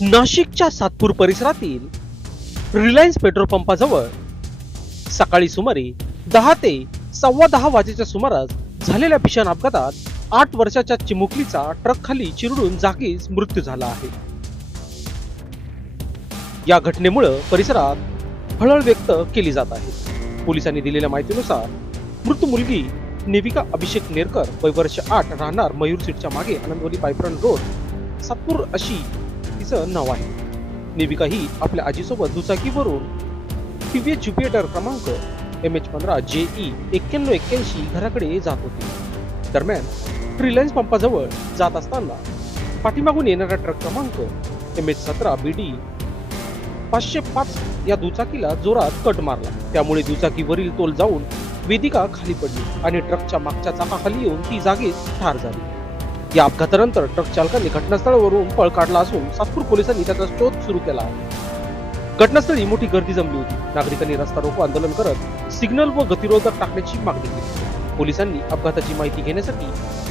नाशिकच्या सातपूर परिसरातील Reliance petrol पंपाजवळ सकाळी सुमारे दहा ते सव्वा दहा वाजेच्या सुमारास झालेल्या भीषण अपघातात आठ वर्षाच्या चिमुकलीचा ट्रक खाली चिरडून जागीच मृत्यू झाला आहे. या घटनेमुळे परिसरात हळहळ व्यक्त केली जात आहे. पोलिसांनी दिलेल्या माहितीनुसार मृत मुलगी नेविका अभिषेक नेरकर वय वर्ष आठ राहणार मयूर सीटच्या मागे आनंदवली पायपरन रोड सातपूर अशी तिचं नाव आहे. निविका ही आपल्या आजीसोबत दुचाकीवरून टीव्हीएस ज्युपिटर क्रमांक एम एच पंधरा जे ई एक्क्याण्णव एक्क्याऐंशी घराकडे जात होती. दरम्यान रिलायन्स पंपाजवळ जात असताना पाठीमागून येणारा ट्रक क्रमांक एम एच सतरा बी डी पाचशे पाच या दुचाकीला जोरात कट मारला. त्यामुळे दुचाकीवरील तोल जाऊन वेदिका खाली पडली आणि ट्रकच्या मागच्या चाकाखाली येऊन ती जागीच ठार झाली. या अपघातानंतर ट्रक चालकाने घटनास्थळावरून पळ काढला असून सातपूर पोलिसांनी त्याचा शोध सुरू केला आहे. घटनास्थळी मोठी गर्दी जमली होती. नागरिकांनी रस्ता रोको आंदोलन करत सिग्नल व गतिरोधक टाकण्याची मागणी केली. पोलिसांनी अपघाताची माहिती घेण्यासाठी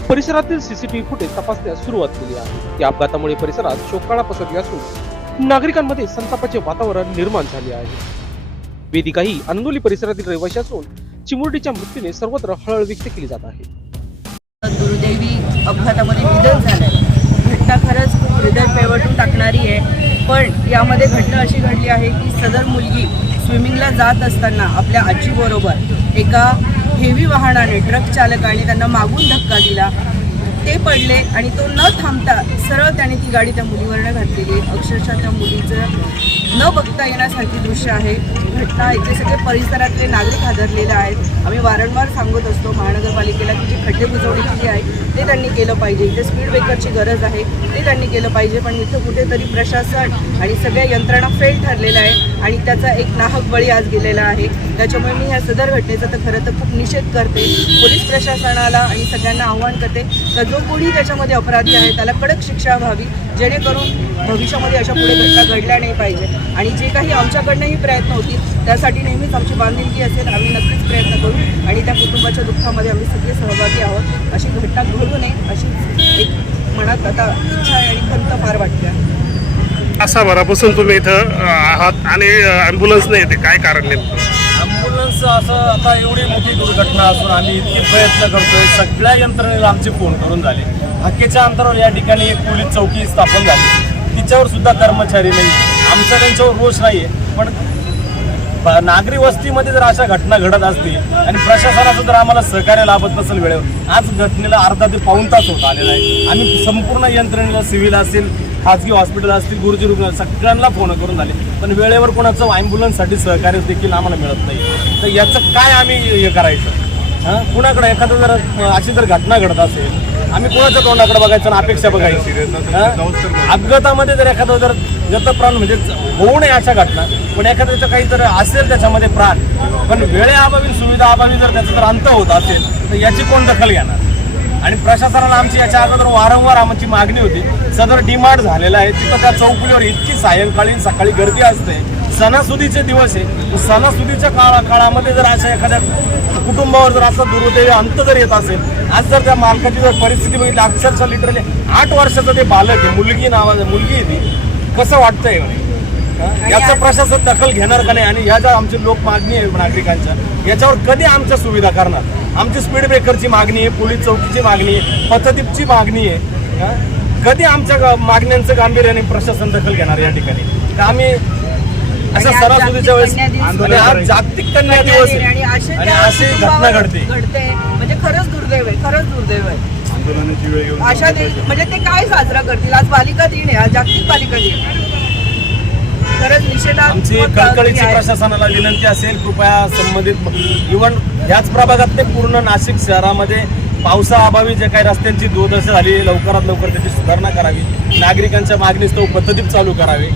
परिसरातील सीसीटीव्ही फुटेज तपासण्यास सुरुवात केली आहे. या अपघातामुळे परिसरात शोककाळा पसरली असून नागरिकांमध्ये संतापाचे वातावरण निर्माण झाले आहे. वेदिका ही आनंदोली परिसरातील रहिवाशी असून चिमुरडीच्या मृत्यूने सर्वत्र हळहळ व्यक्त केली जात आहे. दुर्दैवी अपघातामध्ये निधन झालं आहे घटना खरंच खूप हृदय पेवटून टाकणारी आहे. पण यामध्ये घटना अशी घडली आहे की सदर मुलगी स्विमिंगला जात असताना आपल्या आजीबरोबर एका हेवी वाहनाने ट्रक चालकाने त्यांना मागून धक्का दिला. ते पडले आणि तो न थांबता सरळ त्याने ती गाडी त्या मुलीवरनं घातलेली अक्षरशः त्या मुलीचं न बघता येण्यासारखी दृश्य आहे. घटना इथे सगळे परिसरातले नागरिक हादरलेले आहेत. आम्ही वारंवार सांगत असतो महानगरपालिकेला की जी खड्डे बुजवणी केली आहे ते त्यांनी केलं पाहिजे. इथे स्पीड ब्रेकरची गरज आहे ते त्यांनी केलं पाहिजे. पण इथं कुठेतरी प्रशासन आणि सगळ्या यंत्रणा फेल ठरलेल्या आहे आणि त्याचा एक नाहक बळी आज गेलेला आहे. त्याच्यामुळे मी ह्या सदर घटनेचा तर खरं तर खूप निषेध करते. पोलीस प्रशासनाला आणि सगळ्यांना आव्हान करते तर जो कोणी त्याच्यामध्ये अपराधी आहे त्याला कडक शिक्षा व्हावी जेणेकरून भविष्यामध्ये अशा पुढे घटना घडल्या नाही पाहिजे. आणि जे काही आमच्याकडनंही प्रयत्न होतील त्यासाठी नेहमीच आमची बांधिलकी असेल. आम्ही नक्कीच प्रयत्न करू आणि त्या कुटुंबाच्या दुःखामध्ये आम्ही सगळे सहभागी आहोत. अशी घटना घडू नये अशी एक मनात आता इच्छा आहे आणि खंत फार वाटते आहे. तासाभरापासून तुम्ही इथं आहात आणि ॲम्ब्युलन्स नाही येते. काय कारण नेमकं? ॲम्ब्युलन्स असं आता एवढी मोठी दुर्घटना असून आम्ही इतके प्रयत्न करतोय. सगळ्या यंत्रणेला आमचे फोन करून झाले. हक्केच्या अंतरावर या ठिकाणी एक पोलीस चौकी स्थापन झाली. तिच्यावर सुद्धा कर्मचारी नाही आमचा त्यांच्यावर रोष नाहीये. पण ब- नागरी वस्तीमध्ये जर अशा घटना घडत असतील आणि प्रशासनाचं जर आम्हाला सहकार्य लाभत नसेल वेळेवर आज घटनेला अर्धा ते पाऊण तास होत आलेला आहे. आम्ही संपूर्ण यंत्रणेला सिव्हिल असेल खाजगी हॉस्पिटल असतील गुरुजी रुग्ण सगळ्यांना फोन करून झाले. पण वेळेवर कोणाचं ॲम्ब्युलन्ससाठी सहकार्य देखील आम्हाला मिळत नाही. तर याचं काय आम्ही हे करायचं? हां? कुणाकडे? एखादं जर अशी जर घटना घडत असेल आम्ही कोणाच्या तोंडाकडे बघायचं आणि अपेक्षा बघायची? अपघातामध्ये जर एखादं जर गतप्राण म्हणजे होऊ नये अशा घटना. पण एखाद्याचं काही तर असेल त्याच्यामध्ये प्राण पण वेळेअभावी सुविधा अभावी जर त्याचा जर अंत होत असेल तर याची कोण दखल घेणार? आणि प्रशासनाला आमची याच्या अगोदर वारंवार आमची मागणी होती. सदर डिमांड झालेला आहे. तिथं त्या चौकलीवर इतकी सायंकाळी सकाळी गर्दी असते. सणासुदीचे दिवस आहे. सणासुदीच्या काळा काळामध्ये जर अशा एखाद्या कुटुंबावर जर असा दुर्दैवी अंत जर येत असेल आज जर त्या मालकाची जर परिस्थिती बघितली अक्षरशः लिटरली आठ वर्षाचं ते बालक आहे. मुलगी नावाचं मुलगी आहे ती. कसं वाटतंय? याचं प्रशासन दखल घेणार का नाही? आणि ह्या ज्या आमची लोक मागणी आहे नागरिकांच्या याच्यावर कधी आमच्या सुविधा करणार? आमची स्पीड ब्रेकरची मागणी आहे पोलीस चौकीची मागणी आहे पथदीपची मागणी आहे? कधी आमच्या मागण्यांचं गांभीर्याने प्रशासन दखल घेणार या ठिकाणी? तर आम्ही अशा सणासुदीच्या वेळेस आज जागतिक कन्या दिवस. आणि अशी घटना घडते. म्हणजे खरंच दुर्दैव आहे खरंच दुर्दैव आहे. अशा दे- म्हणजे ते काय साजरा करतील? आज बालिका दिन आहे आज जागतिक बालिका दिन आहे. खरंच निषेधात्मक आमची कळकळीची आहे. प्रशासनाला विनंती असेल कृपया संबंधित इव्हन ह्याच प्रभागातले पूर्ण नाशिक शहरामध्ये पावसाअभावी जे काही रस्त्यांची दुर्दशा झाली लवकरात लवकर त्याची सुधारणा करावी. नागरिकांच्या मागणीस्तव पथदीप चालू करावे.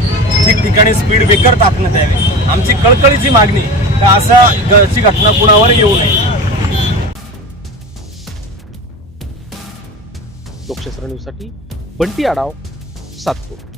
ठिकठिकाणी स्पीड ब्रेकर टाकण्यात यावे. आमची कळकळीची मागणी का असा ग- अशी घटना कुणावर येऊ नये. लोकशास्त्र न्यूजसाठी बंटी आडाव सातपूर.